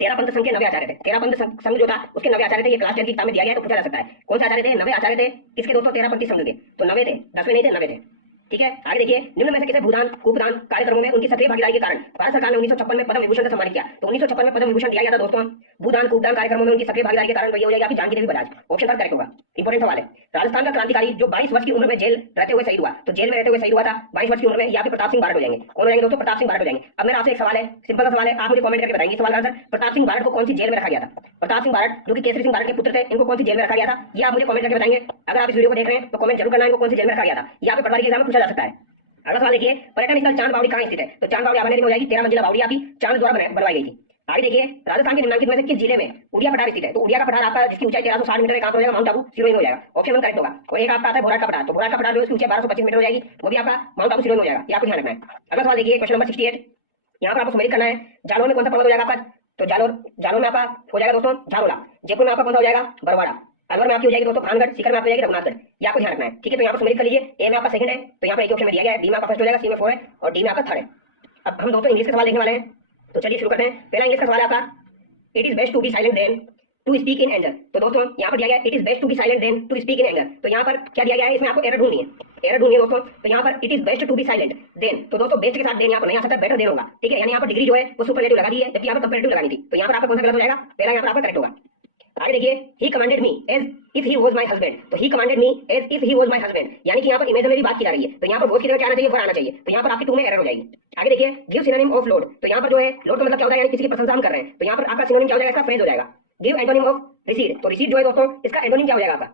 13 पंथ संघ के 9 आचार्य थे। 13 पंथ संघ जो था उसके 9 आचार्य थे। ये क्लास 10 की किताब में दिया गया है तो पूछा जा सकता है कौन से आचार्य थे? 9 आचार्य थे। किसके दोस्तों? 13 पंथी संघ के। तो 9 थे, 10वें नहीं थे, 9 थे, ठीक है। आगे देखिए, निम्न में से किसे भूदान कूपदान कार्यक्रमों में उनकी सक्रिय भागीदारी के कारण भारत सरकार ने 1956 में पद्म विभूषण से सम्मानित किया। तो 1956 में पद्म विभूषण दिया गया था दोस्तों भूदान कूपदान कार्यक्रमों में उनकी सक्रिय भागीदारी के कारण। तो ये हो जाएगा आपकी जानकी देवी बजाज। ऑप्शन पर करेक्ट होगा। इंपोर्टेंट सवाल है। राजस्थान का क्रांतिकारी जो 22 वर्ष की उम्र में जेल रहते हुए शहीद हुआ, तो जेल में रहते हुए शहीद हुआ था 22 वर्ष की उम्र में, यहाँ पे प्रताप सिंह बारट हो जाएंगे। कौन हो जाएंगे दोस्तों? प्रताप सिंह बारट हो जाएंगे। अब मेरा आपसे एक सवाल है, सिंपल सा सवाल है, आप मुझे कमेंट करके बताएंगे सवाल का आंसर। प्रताप सिंह बारट को कौन सी जेल में रखा गया था? प्रताप सिंह बारट जो कि केसरी सिंह बारट के पुत्र थे, इनको कौन सी जेल में रखा गया था? ये आप मुझे कमेंट करके बताएंगे। अगर आप इस वीडियो को देख रहे हैं तो कमेंट जरूर करना, इनको कौन सी जेल में रखा गया था। यहाँ पे पटवारी के एग्जाम में पूछा जा सकता है। अगला सवाल देखिए, पर्यटन स्थल चांद बावड़ी कहाँ स्थित है? तो चांद बावड़ी आबा नदी में हो जाएगी। 13 मंजिला बावड़ी आपकी चांद द्वारा बनवाई गई थी। आगे देखिए, राजस्थान के निम्नलिखित में से किस जिले में उड़िया पठार स्थित है? तो उड़िया का पठार आपका जिसकी ऊंचाई 1360 मीटर है, कहाँ हो जाएगा? माउंट आबू सिरोही हो जाएगा। ऑप्शन 1 करेक्ट होगा। और एक आपका आता है भोराट का पठार। तो भोराट का पठार जो इसकी ऊंचाई 1225 मीटर हो जाएगी, वो भी आपका माउंट आबू सिरोही हो जाएगा। ये आपको ध्यान रखना है। अगला सवाल देखिए, क्वेश्चन नंबर 68। यहाँ पर आपको सम्मिलित करना है, जालोर में कौन सा पर्वत हो जाएगा आपका? तो जालोर में आपका हो जाएगा दोस्तों झारोला। जयपुर में आपका कौन सा हो जाएगा? बरवाड़ा। अलवर में आपकी हो जाएगी दोस्तों खानगढ़। सीकर में आपकी हो जाएगी रघुनाथगढ़। ये आपको ध्यान रखना है, ठीक है। तो यहाँ पर सम्मिलित कर लीजिए। ए में आपका सेकंड है, तो यहाँ पर एक ऑप्शन में दिया गया है। बी में आपका फर्स्ट हो जाएगा, सी में 4 है और डी में आपका 3rd है। अब हम दोस्तों इंग्लिश का सवाल देखने वाले हैं, तो चलिए शुरू करते हैं। पहला इंग्लिश का सवाल है आपका, it is best to be silent then to speak in anger. तो दोस्तों यहाँ पर दिया गया it is best to be silent then to speak in anger. तो यहाँ पर क्या दिया गया है, इसमें आपको एरर ढूंढनी है, एरर ढूंढनी है दोस्तों। तो यहाँ पर it is best to be silent then, तो दोस्तों बेस्ट के साथ देन यहाँ पर नहीं आ सकता, बेटर देन होगा, ठीक है। यानी यहाँ पर डिग्री जो है वो सुपरलेटिव लगा दी है, जबकि यहाँ पर कंपैरेटिव लगानी थी। तो यहाँ पर आपका कौन सा गलत हो जाएगा, पहला यहाँ पर आपका करेक्ट होगा। आगे देखिए, he commanded me as if he was my husband. तो he commanded me as if he was my husband, यानी कि यहाँ पर इमेजिनरी बात की जा रही है। तो यहाँ पर वॉज की जगह क्या आना चाहिए, वर आना चाहिए। तो यहाँ पर आपकी टू में एरर हो जाएगी। आगे देखिए, गिव सिनोनिम ऑफ लोड। तो यहाँ पर जो है लोड का मतलब क्या होता है, यानी किसी की प्रशंसा हम कर रहे हैं। तो यहाँ पर आपका सिनोनिम क्या हो जाएगा, इसका फ्रेज हो जाएगा। Give antonym of recede. तो रिसीड जो है दोस्तों, इसका एंटोनिम क्या हो जाएगा आपका,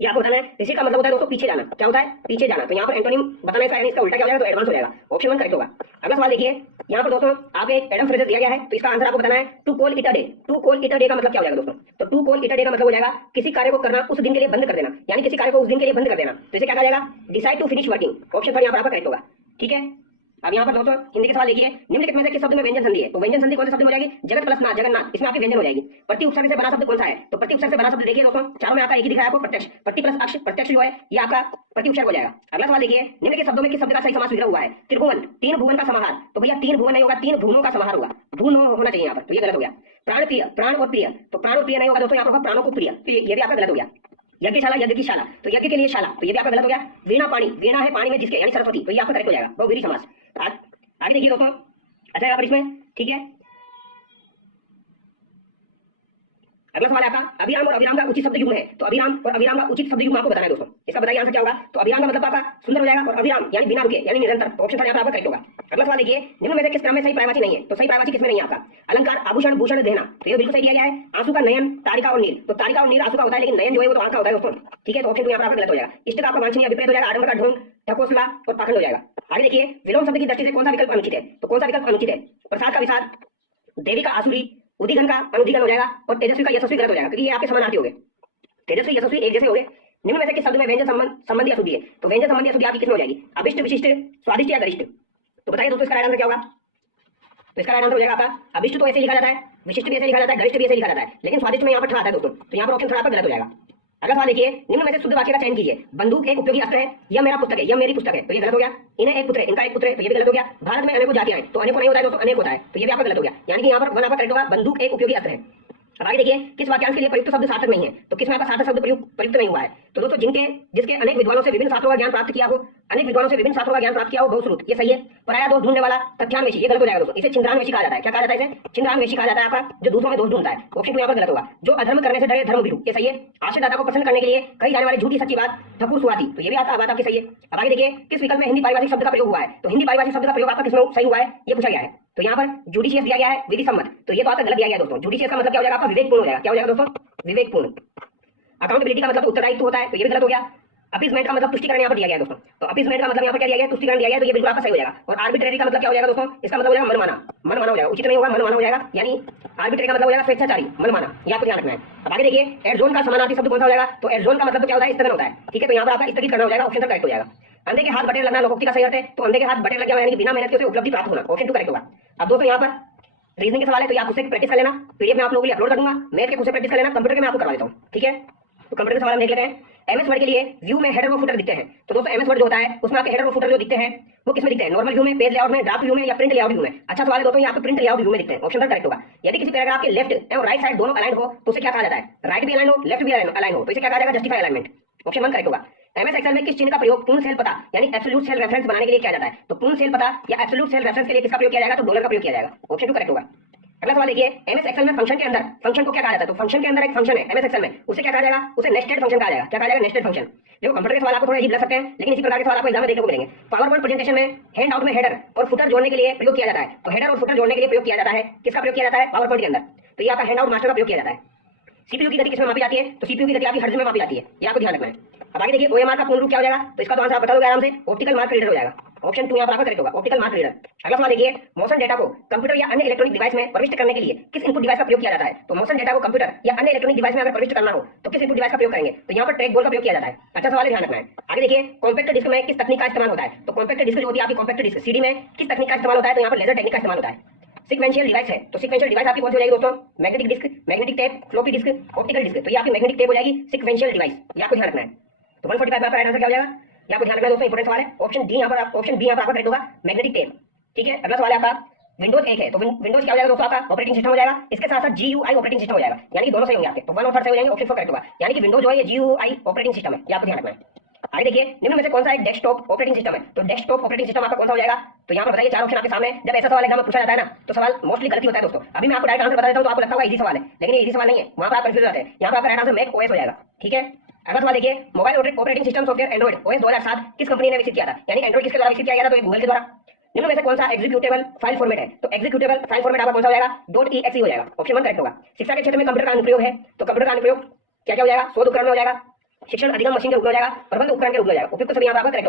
ये आपको बताना है। रिसीड का मतलब होता है दोस्तों पीछे जाना, क्या होता है, पीछे जाना। तो यहाँ पर एंटोनिम बताना है, इसका उल्टा क्या हो जाएगा, तो एडवांस हो जाएगा। ऑप्शन 1 करेक्ट होगा। अगला सवाल देखिए, यहाँ पर दोस्तों आपको एक एडम फ्रेज दिया गया है, तो इसका आंसर आपको बताना है to call it a day. To call it a day का मतलब क्या हो जाएगा दोस्तों, तो to call it a day का मतलब हो जाएगा किसी कार्य को करना उस दिन के लिए बंद कर देना, यानी किसी कार्य को उस दिन के लिए बंद कर देना। तो इसे क्या कहा जाएगा, decide to finish working. Option पर यहाँ पर आपका करेक्ट होगा, ठीक है। अब यहाँ पर दोस्तों हिंदी के सवाल देखिए, निम्नलिखित में से किस शब्द में व्यंजन संधि है। तो व्यंजन संधि कौन से शब्द में हो जाएगी, जगत प्लस नाथ, जगन्नाथ, इसमें आपकी व्यंजन हो जाएगी। प्रति उपसर्ग से बना शब्द कौन सा है, तो प्रति उपसर्ग से बना शब्द देखिए दोस्तों, चारों में आपका एक ही दिख रहा है आपको, प्रत्यक्ष। प्रति प्लस अक्ष, प्रत्यक्ष जो है ये आपका प्रति उपसर्ग हो जाएगा। अगला सवाल देखिए, निम्नलिखित शब्दों में किस शब्द का सही समास विग्रह हुआ है। त्रिभुवन, तीन भुवन का समाहार। तो भैया तीन भुवन नहीं होगा, तीन भुवनों का समाहार होगा, भुवन होना चाहिए यहाँ पर, तो ये गलत हो गया। प्राण प्रिय, प्राण और प्रिय, तो प्राण और प्रिय नहीं होगा दोस्तों, यहाँ पर होगा प्राणों को प्रिय, तो ये भी आपका गलत हो गया। यज्ञशाला, यज्ञ की शाला, तो यज्ञ के लिए शाला, तो ये भी आपका गलत हो गया। वीणा पानी, वीणा है पानी में जिसके, यानी सरस्वती, तो ये आपका करेक्ट हो जाएगा, बहुवीरी समास। आगे देखिए दोस्तों, अच्छा यहाँ पर इसमें, ठीक है। अगला सवाल है आपका, अभिराम और अभिराम का उचित शब्द युग्म है। तो अभिराम और अभिराम का उचित शब्द युग्म आपको बताना है दोस्तों, इसका बताइए आंसर क्या होगा। तो अभिराम का मतलब आपका सुंदर हो जाएगा, और अभिराम यानी बिना रुके, यानी निरंतर। तो ऑप्शन 3 यहाँ पर आपका करेक्ट होगा। अगला सवाल देखिए, निम्न में से किस क्रम में सही पर्यायवाची नहीं है। तो सही पर्यायवाची किसमें नहीं है आपका, अलंकार, आभूषण, भूषण, देना, तो ये बिल्कुल सही दिया गया है। आंसू का नयन, तारिका और नील, तो तारिका और नील आंसू का होता है, लेकिन नयन जो है वो तो आंख का होता है दोस्तों, ठीक है। तो ऑप्शन 2 यहाँ पर आपका गलत हो जाएगा। इष्ट का आपका वांछनीय, विपरीत हो जाएगा, आडंबर का ढोंग, ढकोसला और पाखंड हो जाएगा। आगे देखिए, विलोम शब्द की दृष्टि से कौन सा विकल्प अनुचित है। तो कौन सा विकल्प अनुचित है, प्रसाद का विसार, देवी का आसुरी, उदिघन का अनुदिघन हो जाएगा, और तेजस्वी का यशस्वी गलत हो जाएगा, क्योंकि ये आपके समानार्थी हो गए। तेजस्वी यशस्वी एक जैसे हो गए। निम्न में से किस शब्द में व्यंजन संबंधी अशुद्धि है। तो व्यंजन संबंधी अशुद्धि आपकी किसमें हो जाएगी, अभिष्ट, विशिष्ट, स्वादिष्ट या गरिष्ठ। तो बताइए दोस्तों इसका राइट आंसर क्या होगा। तो इसका राइट आंसर हो जाएगा आपका, अभिष्ट तो ऐसे लिखा जाता है, विशिष्ट भी ऐसे लिखा जाता है, गरिष्ठ भी ऐसे लिखा जाता है, लेकिन स्वादिष्ट में यहाँ पर ठा आता है दोस्तों, तो यहाँ पर ऑप्शन थोड़ा गलत हो जाएगा। अगला सवाल देखिए, निम्न में से शुद्ध वाक्य का चयन कीजिए। बंदूक एक उपयोगी अस्त्र है, यह मेरा पुस्तक है, यह मेरी पुस्तक है, तो ये गलत हो गया। इन्हें एक पुत्र है, इनका एक पुत्र है, तो ये भी गलत हो गया। भारत में अनेकों जातियां हैं, तो अनेकों नहीं होता है दोस्तों, अनेक होता है, तो ये भी आपका गलत हो गया। यानी कि यहाँ पर 1 आपका करेक्ट होगा, बंदूक एक उपयोगी अस्त्र है। अब आगे देखिए, किस वाक्यांश के लिए प्रयुक्त शब्द सार्थक नहीं है। तो किसमें आपका सार्थक शब्द प्रयुक्त नहीं हुआ है। तो दोस्तों जिसके अनेक विद्वानों से विभिन्न शास्त्रों का ज्ञान प्राप्त किया हो, अनेक विद्वानों से विभिन्न शास्त्रों का ज्ञान प्राप्त किया हो, बहुश्रुत, ये सही है। पराया दोष ढूंढने वाला, तथ्यान्वेषी, ये गलत हो जाएगा दोस्तों, इसे छिंद्रान्वेषी कहा जाता है। क्या कहा जाता है इसे, छिंद्रान्वेषी कहा जाता है आपका, जो दूसरों में दोष ढूंढता है। ऑप्शन 2 यहाँ पर गलत होगा। जो अधर्म करने से डरे धर्म भीरु, ये सही है। आश्रयदाता को प्रसन्न करने के लिए कही जाने वाली झूठी सच्ची बात, ठकुर सुहाती, तो ये भी बात आपकी सही है। अब आगे देखिए, किस विकल्प में हिंदी पारिभाषिक शब्द का प्रयोग हुआ है। तो हिंदी पारिभाषिक शब्द का प्रयोग आपका किसमें सही हुआ है, ये पूछा गया है। तो यहाँ पर जुडिशियस दिया गया है, विधि सम्मत, तो ये तो आपका गलत दिया गया दोस्तों। जुडिशियस का मतलब क्या हो जाएगा आपका, विवेकपूर्ण हो जाएगा। क्या हो जाएगा दोस्तों, विवेकपूर्ण। अकाउंटेबिलिटी का मतलब उत्तरदायित्व होता है, तो ये भी गलत हो गया। अपीसमेंट का मतलब तुष्टिकरण यहाँ पर दिया गया दोस्तों, तो अपीसमेंट का मतलब यहाँ पर क्या दिया गया, तुष्टिकरण दिया गया, तो ये बिल्कुल आपका सही हो जाएगा। और आर्बिट्रेरी का मतलब क्या हो जाएगा दोस्तों, इसका मतलब हो जाएगा मनमाना, मनमाना हो जाएगा, उचित नहीं होगा, मनमाना हो जाएगा। यानी आर्बिट्रेरी का मतलब हो जाएगा स्वेच्छाचारी, मनमाना, ये आपको ध्यान रखना है। अब आगे देखिए, एडजोन का समानार्थी शब्द कौन सा हो जाएगा। तो एडजोन का मतलब क्या होता है, स्थगन होता है, ठीक है। तो यहाँ पर आपका स्थगित करना हो जाएगा, ऑप्शन करेक्ट हो जाएगा। अंधे के हाथ बटेर लगना लोकोक्ति का सही अर्थ है, तो अंधे के हाथ बटेर लग गया यानी कि बिना मेहनत के उसे उपलब्धि प्राप्त होना, ऑप्शन 2 करेक्ट होगा। अब दोस्तों यहाँ पर रीजनिंग के सवाल है, तो आप उससे प्रैक्टिस कर लेना, पीडीएफ में आप लोगों के लिए अपलोड कर दूंगा, मैथ के खुद से प्रैक्टिस कर लेना, कंप्यूटर के मैं आपको करवा देता हूँ, ठीक है। तो कंप्यूटर के सवाल हम देख लेते हैं। एमएस वर्ड के लिए व्यू में हेडर और फुटर दिखते हैं। तो दोस्तों एमएस वर्ड जो होता है उसमें आपके हेडर और फुटर जो दिखते हैं वो किसमें दिखते हैं, नॉर्मल व्यू में, पेज लेआउट में, ड्राफ्ट व्यू में या प्रिंट लेआउट व्यू में। अच्छा सवाल है दोस्तों, यहाँ पे प्रिंट लेआउट व्यू में दिखते हैं, ऑप्शन करेक्ट होगा। यदि किसी पैराग्राफ के लेफ्ट और राइट साइड दोनों अलाइन हो तो उसे क्या कहा जाता है, राइट भी अलाइन हो, लेफ्ट भी अलाइन हो, तो इसे क्या कहा जाएगा, जस्टिफाई अलाइनमेंट, ऑप्शन 1 करेक्ट होगा। एमएस एक्सेल में किस चिन्ह का प्रयोग पूर्ण सेल पता यानी एब्सोल्यूट सेल रेफरेंस बनाने के लिए किया जाता है। तो पूर्ण सेल पता या एब्सोल्यूट सेल रेफरेंस के लिए किसका प्रयोग किया जाएगा, तो डॉलर का प्रयोग किया जाएगा, ऑप्शन 2 करेक्ट होगा। अगला सवाल देखिए, एमएस एक्सेल में फंक्शन के अंदर फंक्शन को क्या कहा जाता है। तो फंक्शन के अंदर एक फंक्शन है एमएस एक्सेल में, उसे क्या कहा जाएगा, उसे नेस्टेड फंक्शन कहा जाएगा। क्या कहा जाएगा, नेस्टेड फंक्शन। देखो कंप्यूटर के सवाल आपको थोड़ा अजीब लग सकते हैं, लेकिन इसी प्रकार के सवाल आपको एग्जाम में देखने को मिलेंगे। पावर पॉइंट प्रेजेंटेशन में हैंड आउट में हेडर और फुटर जोड़ने के लिए प्रयोग किया जाता है। तो हेडर और फुटर जोड़ने के लिए प्रयोग किया जाता है, किसका प्रयोग किया जाता है, पावर पॉइंट के अंदर। तो ये आपका हैंड आउट मास्टर का प्रयोग किया जाता है। सीपीयू की गति किसमें मापी जाती है, तो सीपीयू की गति आपकी हर्ट्ज में मापी जाती है, ये आपको ध्यान रखना है। अब आगे देखिए, ओएमआर का पूर्ण रूप क्या हो जाएगा, तो इसका तो आंसर आप बता दोगे आराम से, ऑप्टिकल मार्क रीडर हो जाएगा, ऑप्शन 2 यहाँ पर आपका करेक्ट होगा, ऑप्टिकल मार्क रीडर। अगला सवाल देखिए, मोशन डेटा को कंप्यूटर या अन्य इलेक्ट्रॉनिक डिवाइस में प्रविष्ट करने के लिए किस इनपुट डिवाइस का प्रयोग किया जाता है। तो मोशन डेटा को कंप्यूटर या अन्य इलेक्ट्रॉनिक डिवाइस में अगर प्रविष्ट करना हो तो किस इनपुट डिवाइस का प्रयोग करेंगे, तो यहाँ पर ट्रैक बॉल का प्रयोग किया जाता है। अच्छा सवाल है, ध्यान रखना है। आगे देखिए, कॉम्पैक्ट डिस्क में किस तकनीक का इस्तेमाल होता है। तो कॉम्पैक्ट डिस्क जो होती है आपकी कॉम्पैक्ट डिस्क सीडी में किस तकनीक का इस्तेमाल होता है, तो यहाँ पर लेजर टेक्निक का इस्तेमाल होता है। सीक्वेंशियल डिवाइस है, तो सीक्वेंशियल डिवाइस आपकी कौन सी हो जाएगी दोस्तों, magnetic disk, magnetic tape, floppy disk, optical disk. तो ये आपकी मैग्नेटिक टेप हो जाएगी, सीक्वेंशियल डिवाइस, ये आपको ध्यान रखना है। तो 145 में आपका राइट आंसर क्या हो जाएगा, यहाँ पर ध्यान रखना दोस्तों, इंपोर्टेंट सवाल है, ऑप्शन डी यहाँ पर, ऑप्शन बी यहाँ पर आपका करेक्ट होगा, मैग्नेटिक टेप, ठीक है। अगला सवाल है आपका, विंडोज एक है तो विंडोज क्या हो जाएगा दोस्तों, आपका ऑपरेटिंग सिस्टम हो जाएगा। इसके साथ साथ GUI ऑपरेटिंग सिस्टम हो जाएगा, यानी कि दोनों सही होंगे आपके, तो 1 और 3 सही हो जाएंगे, ऑप्शन 4 करेक्ट होगा। यानी कि विंडोज जो है ये GUI ऑपरेटिंग सिस्टम है, ये आपको ध्यान रखना है। आगे देखिए, निम्न में से कौन सा एक डेस्कटॉप ऑपरेटिंग सिस्टम है, तो डेस्कटॉप ऑपरेटिंग सिस्टम आपका कौन सा हो जाएगा, तो यहाँ पर बताइए 4 ऑप्शन आपके सामने। जब ऐसा सवाल एग्जाम में पूछा जाता है ना, तो सवाल मोस्टली गलती होता है दोस्तों। अभी मैं आपको डायरेक्ट आंसर बता देता हूँ तो आपको लगता होगा इजी सवाल है, लेकिन ये इजी सवाल नहीं है, वहाँ पर आप कंफ्यूज रहते हैं। यहाँ पर आपका राइट आंसर मैक OS हो जाएगा, ठीक है। अगला सवाल देखिए, mobile operating system software Android OS 2007 किस कंपनी ने विकसित किया था, यानी एंड्रॉइड किसके द्वारा विकसित किया गया था, तो गूगल के द्वारा। निम्न में से कौन सा एग्जीक्यूटेबल फाइल फॉर्मेट है, तो एग्जीक्यूटेबल फाइल फॉर्मेट आपका कौन सा हो जाएगा, .exe हो जाएगा, ऑप्शन 1 करेक्ट होगा। शिक्षा के क्षेत्र में कंप्यूटर का अनुप्रयोग है, तो कंप्यूटर का अनुप्रयोग क्या क्या हो जाएगा, शोध उपकरण में हो जाएगा, शिक्षण अधिगम मशीन के रूप में हो जाएगा, प्रबंध उपकरण के रूप में हो जाएगा, उपयुक्त सभी यहाँ पर आपका करेक्ट होगा।